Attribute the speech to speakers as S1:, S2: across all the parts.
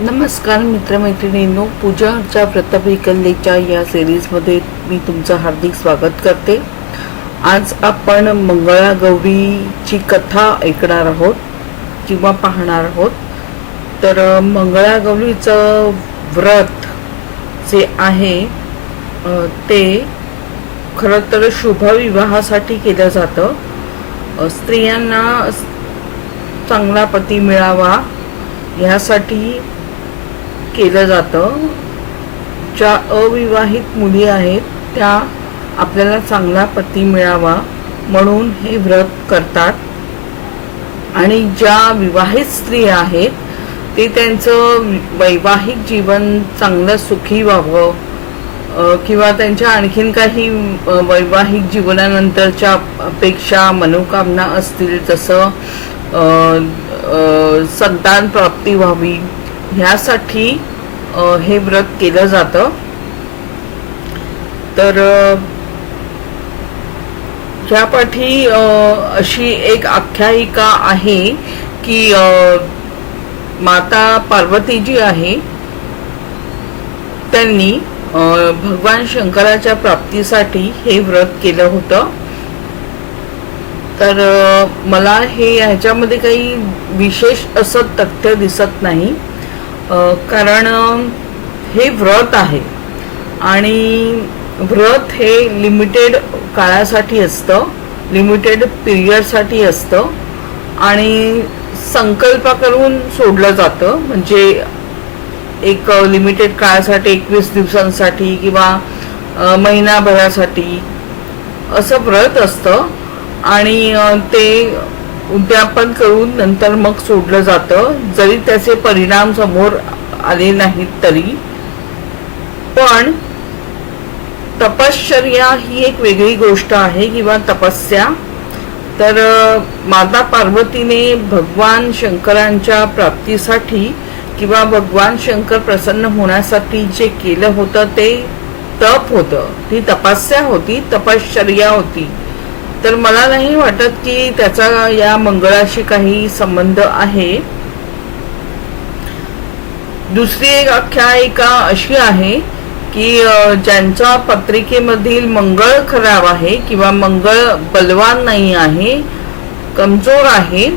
S1: नमस्कार मित्रमैत्रिणींनो पूजा अर्चा व्रतभिकल्लेच्या या सिरीजमध्ये मी तुमचं हार्दिक स्वागत करते. आज आपण मंगळागौरीची कथा ऐकणार आहोत किंवा पाहणार आहोत. तर मंगळा गौरीचं व्रत जे आहे ते खरं तर शुभविवाहासाठी केलं जातं. स्त्रियांना चांगला पती मिळावा ह्यासाठी केलं जातं ज्या अविवाहित मुली आहेत त्या आपल्याला चांगला पती मिळावा म्हणून हे व्रत करतात. आणि ज्या विवाहित स्त्रिया आहेत ते त्यांचं वैवाहिक जीवन चांगलं सुखी व्हावं किंवा त्यांच्या आणखीन काही वैवाहिक जीवनानंतरच्या अपेक्षा मनोकामना असतील जसं संतान प्राप्ती व्हावी ह्यासाठी हे व्रत केलं जातं. तर अ, ह्यापाठी अशी एक आख्यायिका आहे की माता पार्वती जी आहे. त्यांनी भगवान शंकराच्या प्राप्तीसाठी हे व्रत केलं होतं. तर मला हे ह्याच्यामध्ये काही विशेष असं तथ्य दिसत नाही. कारण हे व्रत आहे. आणि व्रत हे लिमिटेड काळासाठी असतं लिमिटेड पिरियडसाठी असतं. आणि संकल्प करून सोडलं जातं. म्हणजे एक लिमिटेड काळासाठी एकवीस दिवसांसाठी किंवा महिनाभरासाठी असं व्रत असतं. आणि ते उद्यापन करून नंतर मग सोडलं जातं. जरी त्याचे परिणाम समोर आले नाहीत तरी. पण तपश्चर्या ही एक वेगळी गोष्ट आहे किंवा तपस्या. तर माता पार्वतीने भगवान शंकरांच्या प्राप्तीसाठी किंवा भगवान शंकर प्रसन्न होण्यासाठी जे केलं होतं ते तप होतं. ती तपस्या होती तपश्चर्या होती. तर मला नाही वाटत की त्याचा या मंगळाशी काही संबंध आहे. दुसरी एक आख्यायिका अशी आहे की ज्यांच्या पत्रिकेमधील मंगळ खराब आहे किंवा मंगळ बलवान नाही आहे कमजोर आहे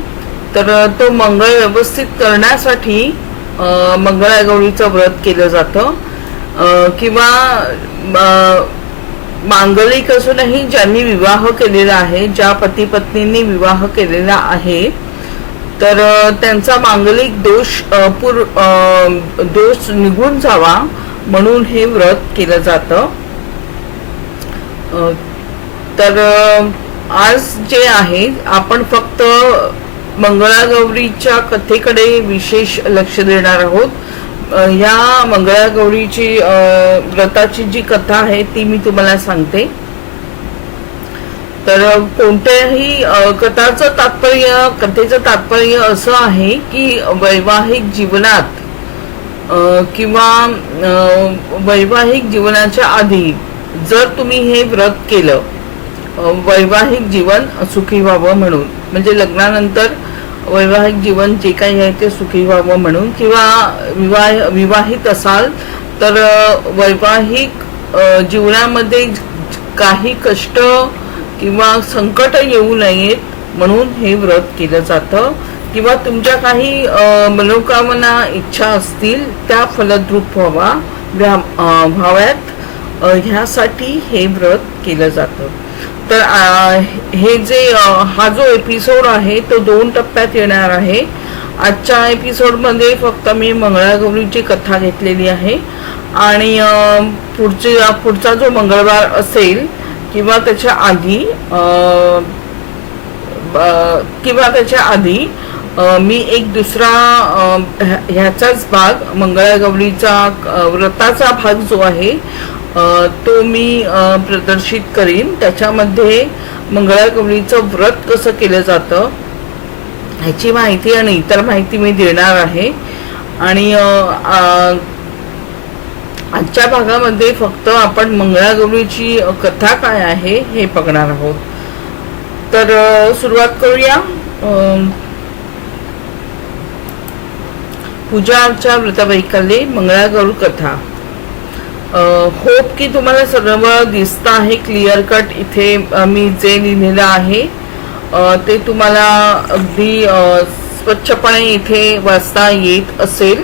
S1: तर तो मंगळ व्यवस्थित करण्यासाठी मंगळागौरीचं व्रत केलं जातं. किंवा मांगलिक असूनही ज्यांनी विवाह केलेला आहे ज्या पती पत्नींनी विवाह केलेला आहे तर त्यांचा मांगलिक दोष पूर दोष निघून जावा म्हणून हे व्रत केलं जातं. तर आज जे आहे आपण फक्त मंगळागौरीच्या कथेकडे विशेष लक्ष देणार आहोत. या मंगळागौरीची व्रताची जी कथा आहे ती मी तुम्हाला सांगते. तर कोणत्याही कथाचं तात्पर्य कथेचं तात्पर्य असं आहे की वैवाहिक जीवनात किंवा वैवाहिक जीवनाच्या आधी जर तुम्ही हे व्रत केलं वैवाहिक जीवन सुखी व्हावं म्हणून म्हणजे लग्नानंतर वैवाहिक जीवन जे काही आहे ते सुखी व्हावं म्हणून किंवा विवाह विवाहित असाल तर वैवाहिक जीवनामध्ये काही कष्ट किंवा संकट येऊ नयेत म्हणून हे व्रत केलं जातं. किंवा तुमच्या काही मनोकामना इच्छा असतील त्या फलद्रूप व्हावा व्या- व्हाव्यात. ह्यासाठी हे व्रत केलं जातं. तर हे जे हा जो एपिसोड आहे तो दोन टप्प्यात येणार आहे. आजच्या एपिसोडमध्ये फक्त मी मंगळागौरीची कथा घेतलेली आहे. आणि अ, पुढची पुढचा जो मंगळवार असेल किंवा त्याच्या आधी किंवा त्याच्या आधी मी एक दुसरा ह्या- ह्याचाच भाग मंगळागौरीचा व्रताचा भाग जो आहे तो मी प्रदर्शित करीन. त्याच्यामध्ये मंगळागौरीचं व्रत कसं केलं जातं ह्याची माहिती आणि इतर माहिती मी देणार आहे. आणि आजच्या भागामध्ये फक्त आपण मंगळागौरीची कथा काय आहे हे बघणार आहोत. तर सुरुवात करूया. पूजा पूजाच्या व्रतवैकल्ये मंगळागौर कथा. होप की तुम्हाला सर्व दिसत आहे क्लिअर कट इथे मी जे लिहिलेलं आहे. ते तुम्हाला अगदी स्वच्छपणे इथे वाचता येत असेल.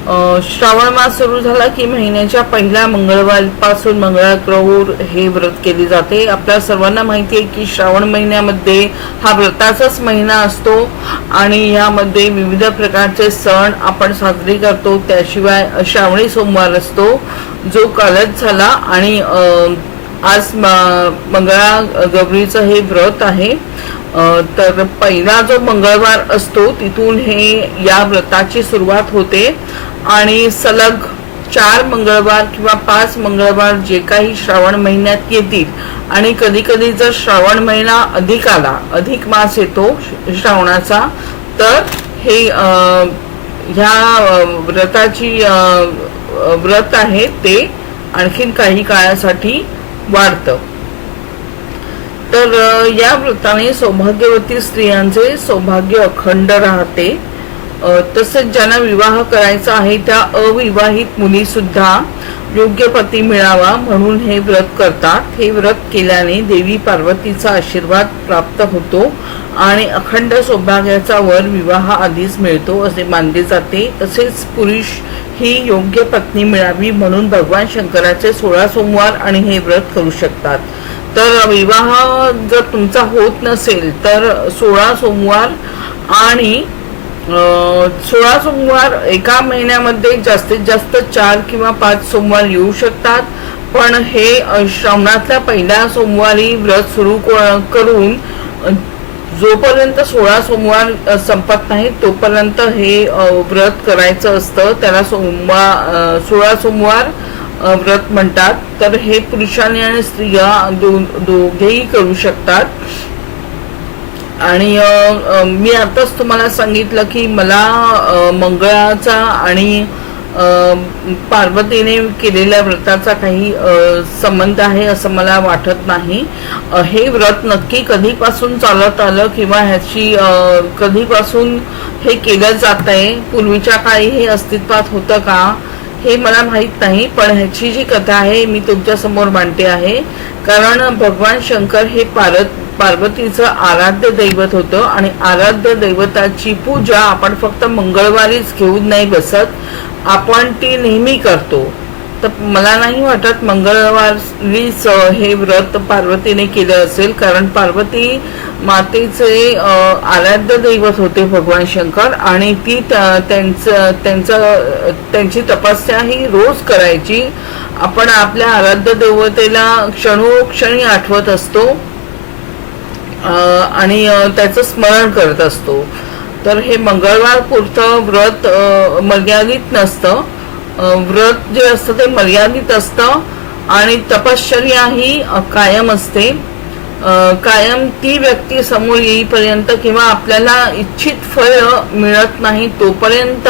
S1: श्रावण मास सुरू झाला की महिन्याच्या पहिल्या मंगळवारपासून मंगळागौर हे व्रत केले जाते. आपल्या सर्वांना माहिती आहे की श्रावण महिन्यामध्ये हा व्रताचाच महिना असतो आणि यामध्ये विविध प्रकारचे सण आपण साजरे करतो. त्याशिवाय श्रावणी सोमवार असतो जो कालच झाला आणि आज म- मंगळा गौरीचं हे व्रत आहे. तर पहिला जो मंगळवार असतो तिथून हे या व्रताची सुरुवात होते. आणि सलग चार मंगळवार किंवा पाच मंगळवार जे काही श्रावण महिन्यात येतील. आणि कधी कधी जर श्रावण महिना अधिक आला अधिक मास येतो श्रावणाचा तर हे ह्या व्रताची व्रत आहे ते आणखीन काही काळासाठी वाढतं. तर या व्रताने सौभाग्यवती स्त्रियांचे सौभाग्य अखंड राहते. तसेच ज्यांना विवाह करायचा आहे त्या अविवाहित मुली सुद्धा योग्य पती मिळावा म्हणून हे व्रत करतात. हे व्रत केल्याने देवी पार्वतीचा आशीर्वाद प्राप्त होतो आणि अखंड सौभाग्याचा वर विवाह आधीच मिळतो असे मानले जाते. तसेच पुरुष ही योग्य पत्नी मिळावी म्हणून भगवान शंकराचे सोळा सोमवार आणि हे व्रत करू शकतात. तर विवाह जर तुमचा होत नसेल तर सोळा सोमवार आणि सोळा सोमवार एका महिन्यामध्ये जास्तीत जास्त चार किंवा पाच सोमवार येऊ शकतात. पण हे श्रावणातल्या पहिल्या सोमवारी व्रत सुरू करून जोपर्यंत सोळा सोमवार संपत नाही तोपर्यंत हे व्रत करायचं असतं. त्याला सोमवार सोळा सोमवार व्रत म्हणतात. तर हे पुरुषांनी आणि स्त्रिया दो दोघेही करू शकतात. आणि मी आताच तुम्हाला सांगितलं की मला मंगळाचा आणि पार्वतीने केलेल्या व्रताचा काही संबंध आहे असं मला वाटत नाही. हे व्रत नक्की कधीपासून चालत आलं किंवा ह्याची कधीपासून हे केलं जात आहे? पूर्वीच्या काळी हे अस्तित्वात होतं का? हे मला माहीत नाही पण ह्याची जी कथा आहे मी तुमच्यासमोर मांडते आहे. कारण भगवान शंकर हे पारत पार्वतीचं आराध्य दैवत होतं आणि आराध्य दैवताची पूजा आपण फक्त मंगळवारीच घेऊन नाही बसत आपण ती नेहमी करतो. तर मला नाही वाटत मंगळवारीच हे व्रत पार्वतीने केलं असेल कारण पार्वती मातेचे आराध्य दैवत होते भगवान शंकर आणि ती त्यांचं त्यांचं त्यांची तपस्या ही रोज करायची. आपण आपल्या आराध्य देवतेला क्षणोक्षणी आठवत असतो. आणि त्याचं स्मरण करत असतो. तर हे मंगळवार पुरतं व्रत मर्यादित नसतं. व्रत जे असतं ते मर्यादित असतं आणि तपश्चर्या ही कायम असते. कायम ती व्यक्ती समोर येईपर्यंत किंवा आपल्याला इच्छित फळ मिळत नाही तोपर्यंत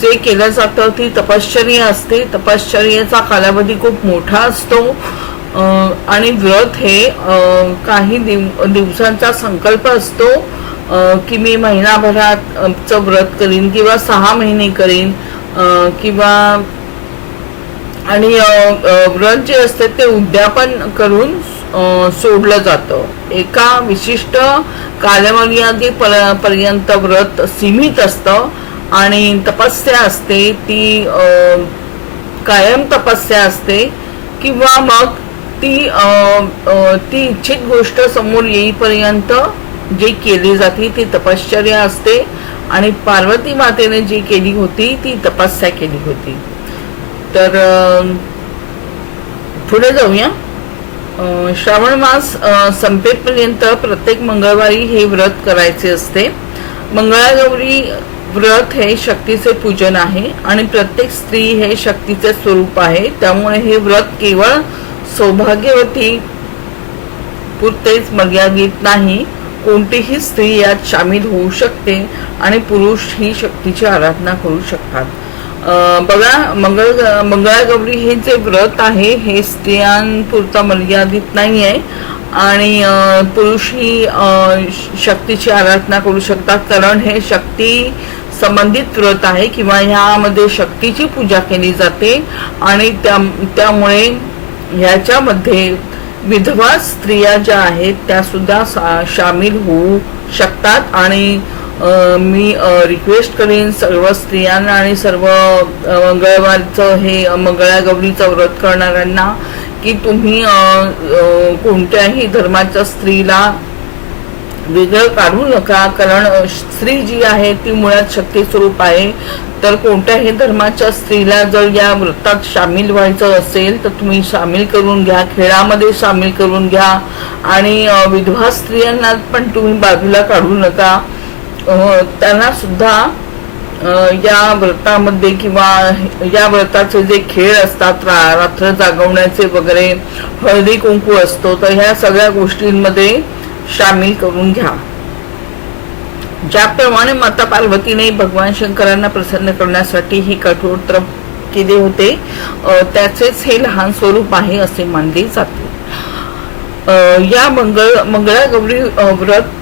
S1: जे केलं जातं ती तपश्चर्या असते. तपश्चर्याचा कालावधी खूप मोठा असतो. आणि व्रत हे काही दिव दिवसांचा संकल्प असतो की मी महिनाभरात व्रत करीन किंवा सहा महिने करीन किंवा आणि व्रत जे असते ते उद्यापन करून सोडलं जातं. एका विशिष्ट कालमर्यादे पर- पर्यंत व्रत सीमित असतं आणि तपस्या असते ती कायम तपस्या असते किंवा मग ती अ, ती इच्छित गोष्ट समोर येईपर्यंत जे केली जाते ती तपश्चर्या असते. आणि पार्वती मातेने जी केली होती ती तपस्या केली होती. तर पुढे जाऊया. श्रावण मास संपेपर्यंत प्रत्येक मंगळवारी हे व्रत करायचे असते. मंगळागौरी व्रत हे शक्तीचे पूजन आहे. आणि प्रत्येक स्त्री हे शक्तीचे स्वरूप आहे. त्यामुळे हे व्रत केवळ सौभाग्यवती पुरतेच मर्यादित नाही कोणतीही स्त्री यात सामील होऊ शकते आणि पुरुष ही शक्तीची आराधना करू शकतात. अं, बघा मंगळ मंगळागौरी हे जे व्रत आहे हे स्त्रियांपुरता मर्यादित नाही आहे. आणि पुरुष ही अं, शक्तीची आराधना करू शकतात. कारण हे शक्ती संबंधित व्रत आहे किंवा ह्यामध्ये शक्तीची पूजा केली जाते. आणि त्या त्यामुळे ह्याच्यामध्ये विधवा स्त्रिया ज्या आहेत त्या सुद्धा सा- सामील होऊ शकतात. आणि मी रिक्वेस्ट करेन सर्व स्त्रियांना आणि सर्व मंगळवारचं हे मंगळागौरीचं व्रत करणाऱ्यांना की तुम्ही कोणत्याही धर्माच्या स्त्रीला वेगळं काढू नका कारण स्त्री जी आहे ती मुळात शक्ती स्वरूप आहे. तर कोणत्याही धर्माच्या स्त्रीला जर या व्रतात सामील व्हायचं असेल तर तुम्ही सामील करून घ्या खेळामध्ये सामील करून घ्या. आणि विधवा स्त्रियांना पण तुम्ही बाजूला काढू नका. त्यांना सुद्धा या व्रतामध्ये किंवा या व्रताचे जे खेळ असतात रा- रात्र जागवण्याचे वगैरे हळदी कुंकू असतो तर ह्या सगळ्या गोष्टींमध्ये सामील करून घ्या. ज्याप्रमाणे माता पार्वतीने भगवान शंकरांना प्रसन्न करण्यासाठी ही कठोर तप केले होते त्याचेच हे लहान स्वरूप आहे असे मानले जाते. या मंगळ मंगळागौरी व्रत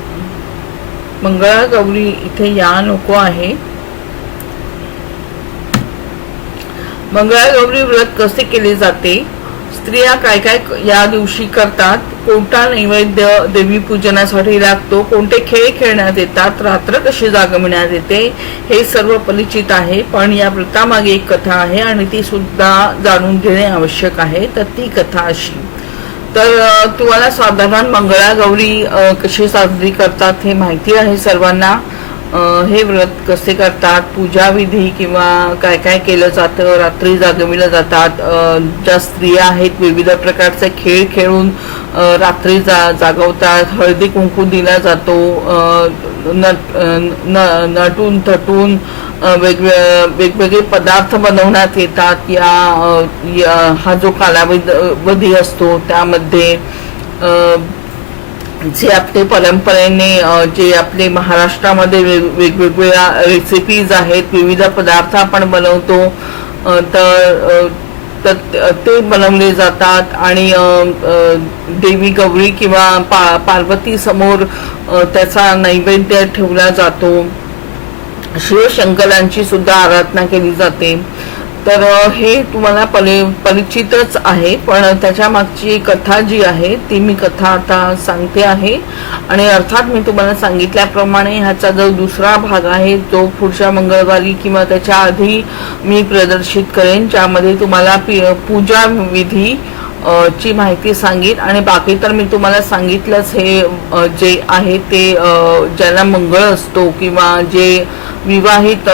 S1: मंगळागौरी इथे या नको आहे. मंगळागौरी व्रत कसे केले जाते? स्त्रिया काय काय या दिवशी करतात? कोणता नैवेद्य देवी पूजनासाठी लागतो कोणते खेळ खेळण्यात येतात रात्र कशी जागविण्यात येते हे सर्व परिचित आहे. पण या व्रतामागे एक कथा आहे आणि ती सुद्धा जाणून घेणे आवश्यक आहे. तर ती कथा अशी. तर तुम्हाला साधारण मंगळागौरी कशी साजरी करतात हे माहिती आहे सर्वांना. हे व्रत कसे करतात पूजाविधी किंवा काय काय केलं जातं रात्री जागविलं जातात. ज्या स्त्रिया आहेत विविध प्रकारचे खेळ खेळून रात्री जा जागवतात हळदी कुंकू दिला जातो नट न- नटून थटून अ, वेगवेगळे पदार्थ बनवण्यात येतात. या या- हा जो कालावधी असतो त्यामध्ये जे आपले परंपरेने जे आपले महाराष्ट्रामध्ये वेग- वेगवेगळ्या रेसिपीज आहेत विविध पदार्थ आपण बनवतो तर तर ते- बनवले जातात आणि देवी गौरी किंवा पा पार्वती समोर त्याचा नैवेद्य ठेवला जातो. शिवशंकरांची सुद्धा आराधना केली जाते. तर हे तुम्हाला परि परिचितच आहे. पण त्याच्या मागची कथा जी आहे ती मी कथा आता सांगते आहे. आणि अर्थात मी तुम्हाला सांगितल्याप्रमाणे ह्याचा जो दुसरा भाग आहे तो पुढच्या मंगळवारी किंवा त्याच्या आधी मी प्रदर्शित करेन ज्यामध्ये तुम्हाला पि- पूजा विधी ची माहिती सांगेन. आणि बाकी तर मी तुम्हाला सांगितलंच हे जे आहे ते ज्याला मंगळ असतो किंवा जे विवाहित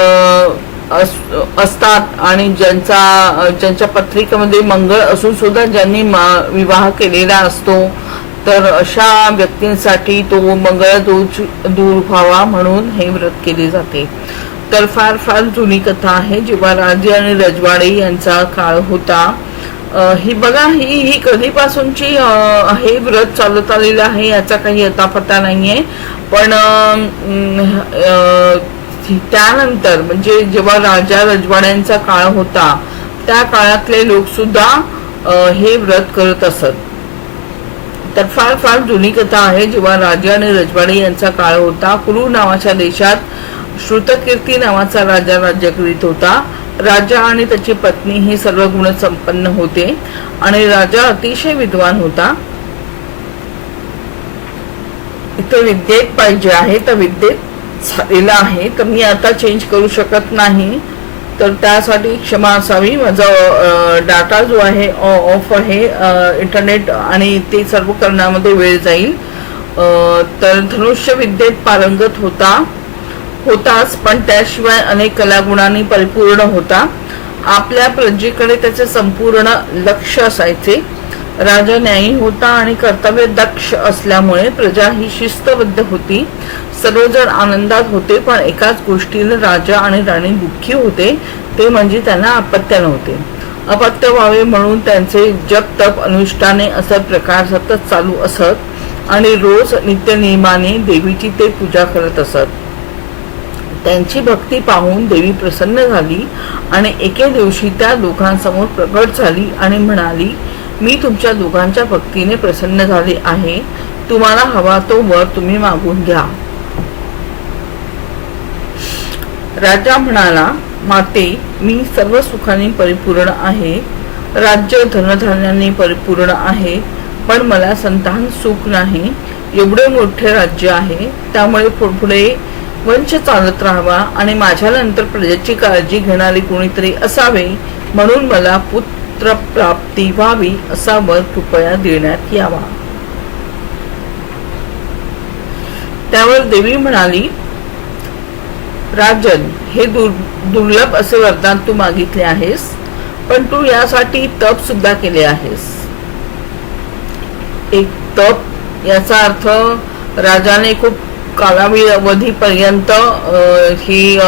S1: असतात आणि ज्यांचा ज्यांच्या पत्रिकेमध्ये मंगळ असून सुद्धा ज्यांनी मा- विवाह केलेला असतो तर अशा व्यक्तींसाठी तो मंगळ दोष दूर व्हावा म्हणून हे व्रत केले जाते. तर फार फार जुनी कथा आहे जेव्हा राजे आणि रजवाडे यांचा काळ होता. ही बघा ही ही कधीपासूनची हे व्रत चालत आलेलं आहे याचा काही अतापता नाहीये. पण त्यानंतर म्हणजे जेव्हा राजा रजवाड्यांचा काळ होता त्या काळातले लोक सुद्धा हे व्रत करत असत. तर फार फार जुनी कथा आहे. जेव्हा राजा आणि रजवाडे यांचा काळ होता कुरु नावाच्या देशात श्रुतकीर्ती नावाचा राजा राज्य करीत होता. राजा आणि त्याची पत्नी ही सर्व गुण संपन्न होते आणि राजा अतिशय विद्वान होता. इथे विद्येत पाहिजे आहे तर विद्येत झालेला आहे तर मी आता चेंज करू शकत नाही. तर त्यासाठी क्षमा असावी. माझा डाटा जो आहे ऑफ आहे. इंटरनेट आणि ते सर्व करण्यामध्ये वेळ जाईल. तर धनुष्य विद्येत पारंगत होता होताच पण त्याशिवाय अनेक कलागुणांनी परिपूर्ण होता. आपल्या प्रजेकडे त्याचे संपूर्ण लक्ष असायचे. राजा न्यायी होता आणि कर्तव्य दक्ष असल्यामुळे प्रजा ही शिस्तबद्ध होती. सर्वजण आनंदात होते पण एकाच गोष्टीने राजा आणि राणी दुःखी होते. ते म्हणजे त्यांना अपत्य नव्हते. अपत्य व्हावे म्हणून त्यांचे जप तप अनुष्ठाने असा प्रकार सतत चालू असत आणि रोज नित्यनियमाने देवीची ते पूजा करत असत. त्यांची भक्ती पाहून देवी प्रसन्न झाली आणि एके दिवशी त्या दोघांसमोर प्रकट झाली आणि म्हणाली मी तुमच्या दोघांच्या भक्तीने प्रसन्न झाले आहे. तुम्हाला हवा तो वर तुम्ही मागून घ्या. राजा म्हणाला माते मी सर्व सुखाने परिपूर्ण आहे. राज्य धनधान्याने परिपूर्ण आहे. पण मला संतान सुख नाही. एवढे मोठे राज्य आहे. त्यामुळे पुढे वंश चालत राहावा आणि माझ्यानंतर प्रजेची काळजी घेणारे कोणीतरी असावे. म्हणून मला पुत्र प्राप्ती व्हावी असा वर कृपया देण्यात यावा. त्यावर देवी म्हणाली राजन हे दुर्लभ असे वरदान तू मागितले आहेस पण तू यासाठी तप सुद्धा केले आहेस. एक तप याचा अर्थ राजाने खूप कालावधीपर्यंत अं, ही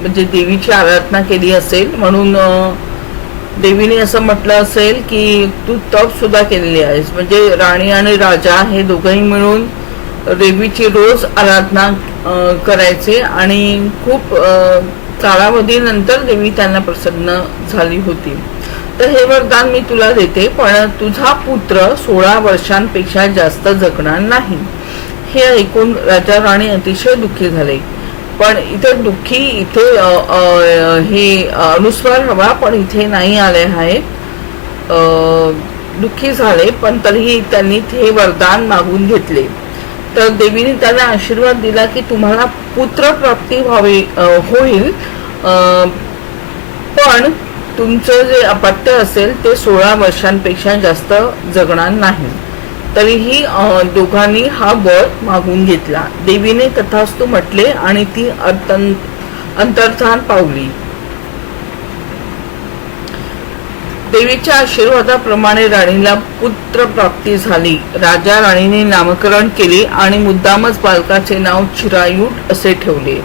S1: म्हणजे देवीची आराधना केली असेल म्हणून अं, देवीने असं म्हटलं असेल की तू तप सुद्धा केलेली आहेस. म्हणजे राणी आणि राजा हे दोघंही मिळून देवीची रोज आराधना करायचे आणि खूप अं, कालावधीनंतर देवी त्यांना प्रसन्न झाली होती. तर हे वरदान मी तुला देते पण तुझा पुत्र सोळा वर्षांपेक्षा जास्त जगणार नाही. हे ऐकून राजा राणी अतिशय दुःखी झाले. पण इथे दुःखी इथे हे अनुस्वार हवा पण इथे नाही आले आहे दुःखी झाले पण तरीही त्यांनी हे वरदान मागून घेतले. तर देवीने त्यांना आशीर्वाद दिला की तुम्हाला पुत्र प्राप्ती व्हावी होईल. पण तुमचं जे अपत्य असेल ते सोळा वर्षांपेक्षा जास्त जगणार नाही. तरीही दोघांनी हा वर मागून घेतला. देवीने तथास्तू म्हटले आणि ती अंतर्धान पावली. देवीच्या आशीर्वादाप्रमाणे राणीला पुत्र प्राप्ती झाली. राजा राणीने नामकरण केले आणि मुद्दामच बालकाचे नाव चिरायूट असे ठेवले.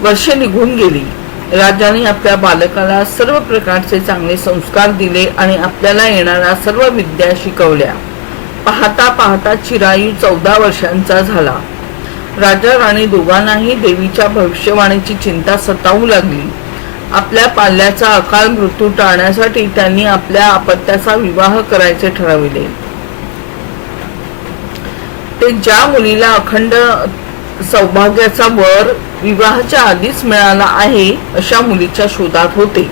S1: वर्षे निघून गेली. राजाने आपल्या बालकाला सर्व प्रकारचे चांगले संस्कार दिले आणि आपल्याला येणाऱ्या सर्व विद्या शिकवल्या. पाहता पाहता चिरायू चौदा वर्षांचा झाला. राजा राणी दोघांनाही देवीच्या भविष्यवाणीची चिंता सतावू लागली. आपल्या पाल्याचा अकाल मृत्यू टाळण्यासाठी त्यांनी आपल्या अपत्याचा विवाह करायचे ठरविले. ते ज्या मुलीला अखंड सौभाग्याचा वर विवाहाच्या आधीच मिळाला आहे अशा मुलीच्या शोधात होते.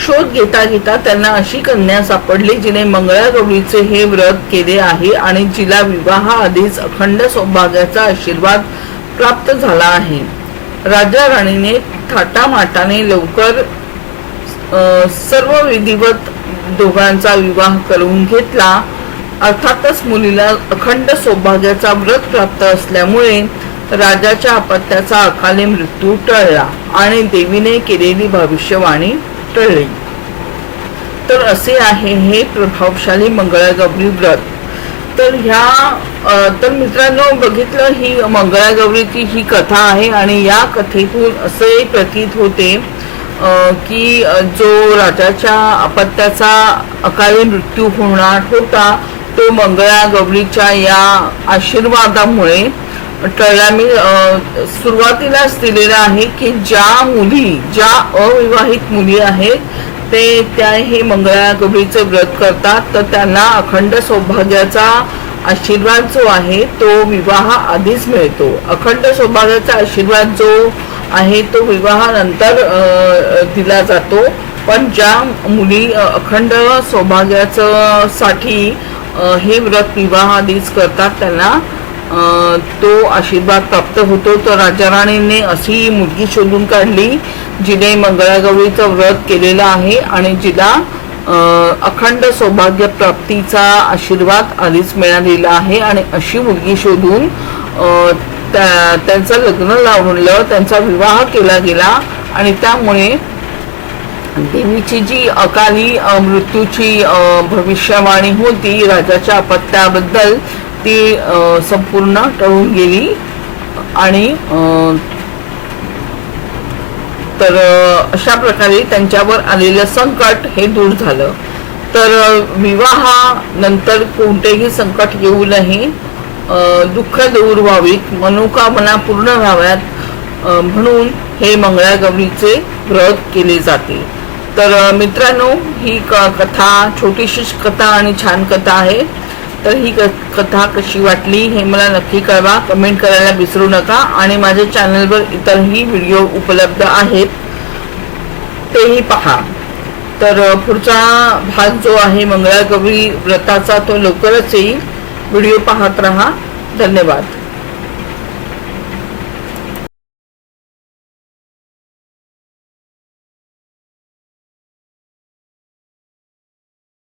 S1: शोध घेता घेता त्यांना अशी कन्या सापडली जिने मंगळागौरीचे हे व्रत केले आहे आणि जिला विवाह आधीच अखंड सौभाग्याचा आशीर्वाद प्राप्त झाला आहे. राजा राणीने थाटामाटाने लवकर सर्व विधिवत दोघांचा विवाह करून घेतला. अर्थातच मुलीला अखंड सौभाग्याचा व्रत प्राप्त असल्यामुळे राजाच्या अपत्याचा अकाली मृत्यू टळला आणि देवीने केलेली भविष्यवाणी टळले. तर असे आहे हे प्रभावशाली मंगळागौरी व्रत. तर ह्या तर मित्रांनो बघितलं ही मंगळागौरीची ही कथा आहे आणि या कथेतून असे प्रतीत होते की जो राजाच्या अपत्याचा अकाळी मृत्यू होणार होता तो मंगळागौरीच्या या आशीर्वादामुळे टळल्या मी सुरुवातीलाच दिलेलं आहे की ज्या मुली ज्या अविवाहित मुली आहेत ते त्या हे मंगळागौरीचं व्रत करतात तर त्यांना अखंड सौभाग्याचा आशीर्वाद जो आहे तो विवाह आधीच मिळतो. अखंड सौभाग्याचा आशीर्वाद जो आहे तो विवाहानंतर दिला जातो. पण ज्या मुली अखंड सौभाग्याचं साठी हे व्रत विवाह आधीच करतात त्यांना तो आशीर्वाद प्राप्त होतो. तर राजाराणीने अशी मुलगी शोधून काढली जिने मंगळागौरीचं व्रत केलेलं आहे आणि जिला अखंड सौभाग्य प्राप्तीचा आशीर्वाद आधीच मिळालेला आहे. आणि अशी मुलगी शोधून त्यांचं लग्न लावलं त्यांचा विवाह केला गेला. आणि त्यामुळे देवीची जी अकाली मृत्यूची भविष्यवाणी होती राजाच्या अपत्याबद्दल ती संपूर्ण टळून गेली. आणि तर अशा प्रकारे त्यांच्यावर आलेलं संकट हे दूर झालं. तर विवाहानंतर कोणतेही संकट येऊ नये. दुःख दूर व्हावीत. मनोकामना पूर्ण व्हाव्यात. म्हणून हे मंगळागौरीचे व्रत केले जाते. तर मित्रांनो ही क- कथा छोटीशी कथा आणि छान कथा आहे. तर ही क- कथा कशी वाटली हे मला नक्की कळवा. कमेंट करायला विसरू नका. आणि माझ्या चॅनलवर इतरही व्हिडिओ उपलब्ध आहेत तेही पहा. तर पुढचा भाग जो आहे मंगळागौरी व्रताचा तो लवकरच येईल. व्हिडिओ पाहत राहा. धन्यवाद.